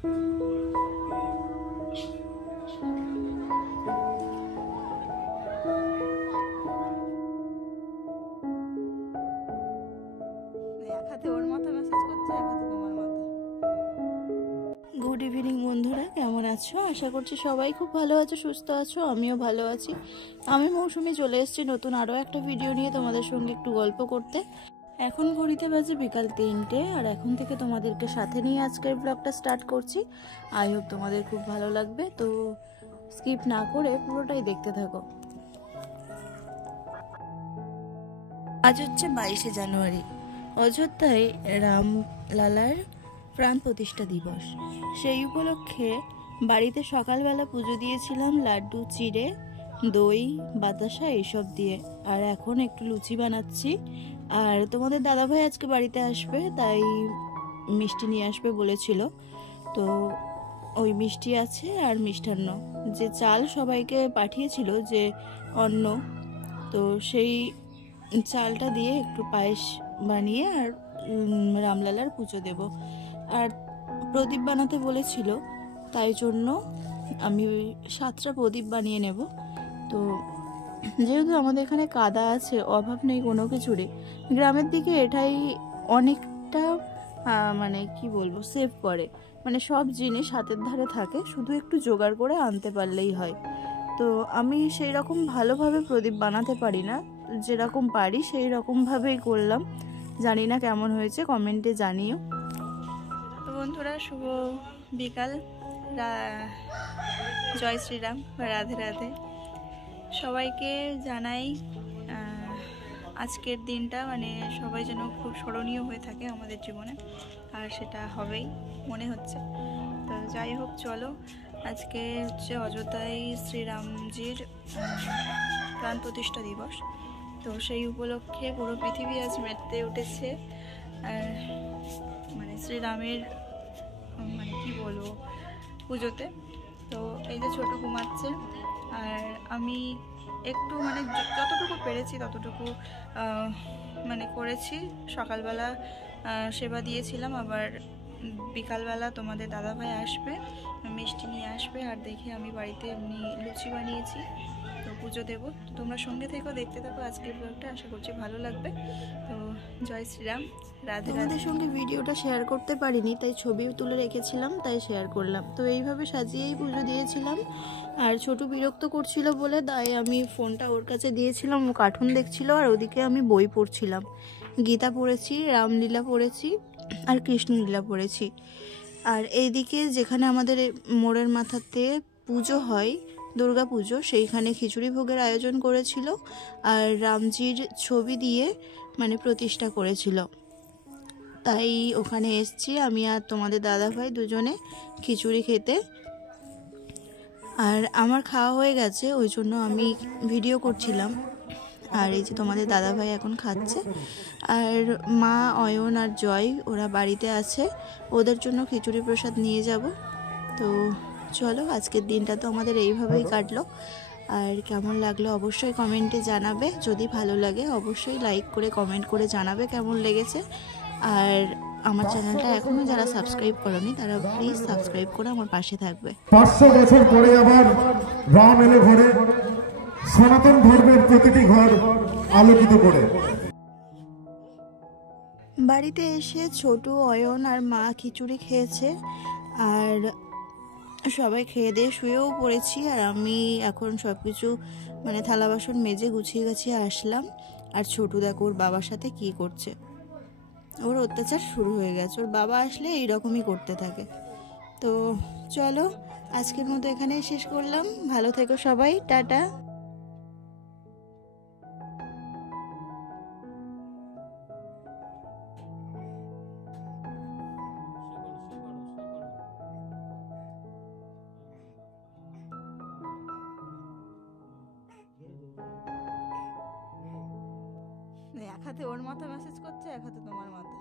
Good evening বন্ধুরা, কেমন আছো? আশা করছি সবাই খুব ভালো আছো, সুস্থ আছো। আমিও ভালো আছি। আমি মৌসুমি চলে এসেছি নতুন আরও একটা ভিডিও নিয়ে তোমাদের সঙ্গে একটু গল্প করতে। এখন ঘড়িতে বাজে বিকাল 3টে, আর এখন থেকে তোমাদেরকে সাথে নিয়ে আজকের ব্লগটা স্টার্ট করছি। আই হোপ তোমাদের খুব ভালো লাগবে, তো স্কিপ না করে পুরোটাই দেখতে থাকো। আজ হচ্ছে 22শে জানুয়ারি, অযোধ্যায় রামলালার প্রাণ প্রতিষ্ঠা দিবস। সেই উপলক্ষে বাড়িতে সকালবেলা পুজো দিয়েছিলাম লাড্ডু, চিড়ে, দই, বাতাসা এইসব দিয়ে। আর এখন একটু লুচি বানাচ্ছি। আর তোমাদের দাদাভাই আজকে বাড়িতে আসবে, তাই মিষ্টি নিয়ে আসবে বলেছিল। তো ওই মিষ্টি আছে আর মিষ্টান্ন, যে চাল সবাইকে পাঠিয়েছিল, যে অন্ন, তো সেই চালটা দিয়ে একটু পায়েস বানিয়ে আর রামলালার পুজো দেব। আর প্রদীপ বানাতে বলেছিল, তাই জন্য আমি 7টা প্রদীপ বানিয়ে নেব। তো যেহেতু আমাদের এখানে কাদা আছে, অভাব নেই কোনো কিছুরই, গ্রামের দিকে এটাই অনেকটা মানে কি বলবো, সেভ করে। মানে সব জিনিস হাতের ধারে থাকে, শুধু একটু জোগাড় করে আনতে পারলেই হয়। তো আমি সেই রকম ভালোভাবে প্রদীপ বানাতে পারি না, যেরকম পারি সেই রকমভাবেই করলাম। জানি না কেমন হয়েছে, কমেন্টে জানিও। তো বন্ধুরা, শুভ বিকাল, জয় শ্রীরাম, রাধে রাধে সবাইকে জানাই। আজকের দিনটা মানে সবাই যেন খুব স্মরণীয় হয়ে থাকে আমাদের জীবনে, আর সেটা হবেই মনে হচ্ছে। তো যাই হোক, চলো, আজকে হচ্ছে অযোধ্যায় শ্রীরামজির প্রাণ প্রতিষ্ঠা দিবস। তো সেই উপলক্ষে পুরো পৃথিবী আজ মেতে উঠেছে মানে শ্রীরামের মানে কি বলবো পুজোতে। তো এই যে ছোট ঘুমাচ্ছে, আর আমি একটু মানে যতটুকু পেরেছি ততটুকু মানে করেছি। সকালবেলা সেবা দিয়েছিলাম, আবার বিকালবেলা তোমাদের দাদাভাই আসবে, মিষ্টি নিয়ে আসবে, আর দেখে আমি বাড়িতে এমনি লুচি বানিয়েছি। তো পুজো দেবো। তোমরা সঙ্গে থেকেও দেখতে থাকো আজকের ব্লগটা, আশা করছি ভালো লাগবে। তো জয় শ্রীরাম, রাধে। তোমাদের সঙ্গে ভিডিওটা শেয়ার করতে পারিনি, তাই ছবি তুলে রেখেছিলাম, তাই শেয়ার করলাম। তো এইভাবে সাজিয়েই পুজো দিয়েছিলাম। আর ছোট বিরক্ত করছিল বলে তাই আমি ফোনটা ওর কাছে দিয়েছিলাম, ও কার্টুন দেখছিল, আর ওদিকে আমি বই পড়ছিলাম। গীতা পড়েছি, রামলীলা পড়েছি, আর কৃষ্ণলীলা পড়েছি। আর এইদিকে যেখানে আমাদের মোড়ের মাথাতে পুজো হয়, দুর্গা পুজো, সেইখানে খিচুড়ি ভোগের আয়োজন করেছিল, আর রামজির ছবি দিয়ে মানে প্রতিষ্ঠা করেছিল। তাই ওখানে এসছি আমি আর তোমাদের দাদাভাই দুজনে খিচুড়ি খেতে। আর আমার খাওয়া হয়ে গেছে, ওই জন্য আমি ভিডিও করছিলাম। আর এই যে তোমাদের দাদাভাই এখন খাচ্ছে, আর মা, অয়ন আর জয় ওরা বাড়িতে আছে, ওদের জন্য খিচুড়ি প্রসাদ নিয়ে যাব। তো চলো, আজকের দিনটা তো আমাদের এইভাবেই কাটলো। আর কেমন লাগলো অবশ্যই কমেন্টে জানাবে। যদি ভালো লাগে অবশ্যই লাইক করে কমেন্ট করে জানাবে কেমন লেগেছে। আর আমার চ্যানেলটা এখনো যারা সাবস্ক্রাইব করনি তারা প্লিজ সাবস্ক্রাইব করে আমার পাশে থাকবে। 500 বছর পরে আবার রাম এলো ঘরে, সনাতন ধর্মের প্রতিটি ঘর আলোকিত করে। বাড়িতে এসে ছোট, অয়ন আর মা খিচুড়ি খেয়েছে, আর সবাই খেয়ে দিয়ে শুয়েও পড়েছি। আর আমি এখন সব কিছু মানে থালা বাসন মেজে গুছিয়ে গাছিয়ে আসলাম। আর ছোটু দেখো ওর বাবার সাথে কি করছে, ওর অত্যাচার শুরু হয়ে গেছে। ওর বাবা আসলে এইরকমই করতে থাকে। তো চলো, আজকের মতো এখানেই শেষ করলাম। ভালো থেকো সবাই, টাটা। এক হাতে ওর মাথা মেসেজ করছে, এক হাতে তোমার মাথা।